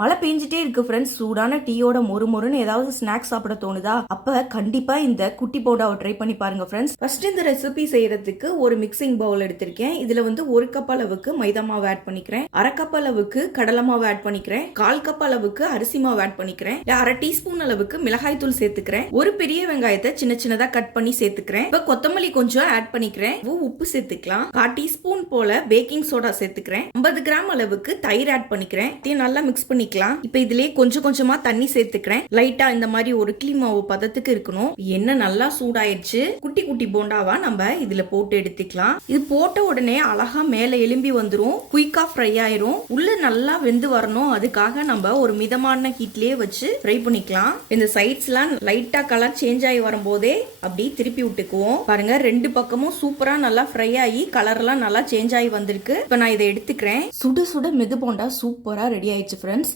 மழை பெஞ்சிட்டே இருக்கு ஃப்ரெண்ட்ஸ் சூடான டீயோட மொறு மொறுன்னு ஏதாவது ஸ்நாக்ஸ் சாப்பிட தோணுதா? அப்ப கண்டிப்பா இந்த குட்டி போடாவை ட்ரை பண்ணி பாருங்க ஃப்ரெண்ட்ஸ் ஃபர்ஸ்ட் இந்த ரெசிபி செய்யறதுக்கு ஒரு மிக்சிங் பவுல் எடுத்திருக்கேன். இதுல வந்து ஒரு கப் அளவுக்கு மைதா மாவு ஆட் பண்ணிக்கிறேன். அரை கப் அளவுக்கு கடலை மாவு ஆட் பண்ணிக்கிறேன். கால் கப் அளவுக்கு அரிசி மாவு ஆட் பண்ணிக்கிறேன். அரை டீஸ்பூன் அளவுக்கு மிளகாய் தூள் சேர்த்துக்கிறேன். ஒரு பெரிய வெங்காயத்தை சின்ன சின்னதா கட் பண்ணி சேர்த்துக்கிறேன். இப்ப கொத்தமல்லி கொஞ்சம் ஆட் பண்ணிக்கிறேன். உப்பு சேர்த்துக்கலாம். கால் டீஸ்பூன் போல பேக்கிங் சோடா சேர்த்துக்கிறேன். 50 கிராம் அளவுக்கு தயிர் ஆட் பண்ணிக்கிறேன். நல்லா மிக்ஸ் பண்ணி பண்ணிக்கலாம். இப்ப இதுலயே கொஞ்சம் கொஞ்சமா தண்ணி சேர்த்துக்கிறேன். லைட்டா இந்த மாதிரி ஒரு இட்லி மாவு பதத்துக்கு இருக்கணும். என்ன நல்லா சூடாயிருச்சு. குட்டி குட்டி போண்டாவா நம்ம இதுல போட்டு எடுத்துக்கலாம். இது போட்ட உடனே அழகா மேல எலும்பி வந்துரும். குயிக்கா ஃப்ரை ஆயிரும். உள்ள நல்லா வெந்து வரணும். அதுக்காக நம்ம ஒரு மிதமான ஹீட்லயே வச்சு ஃப்ரை பண்ணிக்கலாம். இந்த சைட்ஸ்லாம் லைட்டா கலர் சேஞ்ச் ஆகி வரும்போதே அப்படி திருப்பி விட்டுக்குவோம். பாருங்க ரெண்டு பக்கமும் சூப்பரா நல்லா ஃப்ரை ஆகி கலர்லாம் நல்லா சேஞ்ச் ஆகி வந்திருக்கு. இப்போ நான் இதை எடுத்துக்கிறேன். சுட சுட மெது போண்டா சூப்பரா ரெடி ஆயிடுச்சு ஃப்ரெண்ட்ஸ்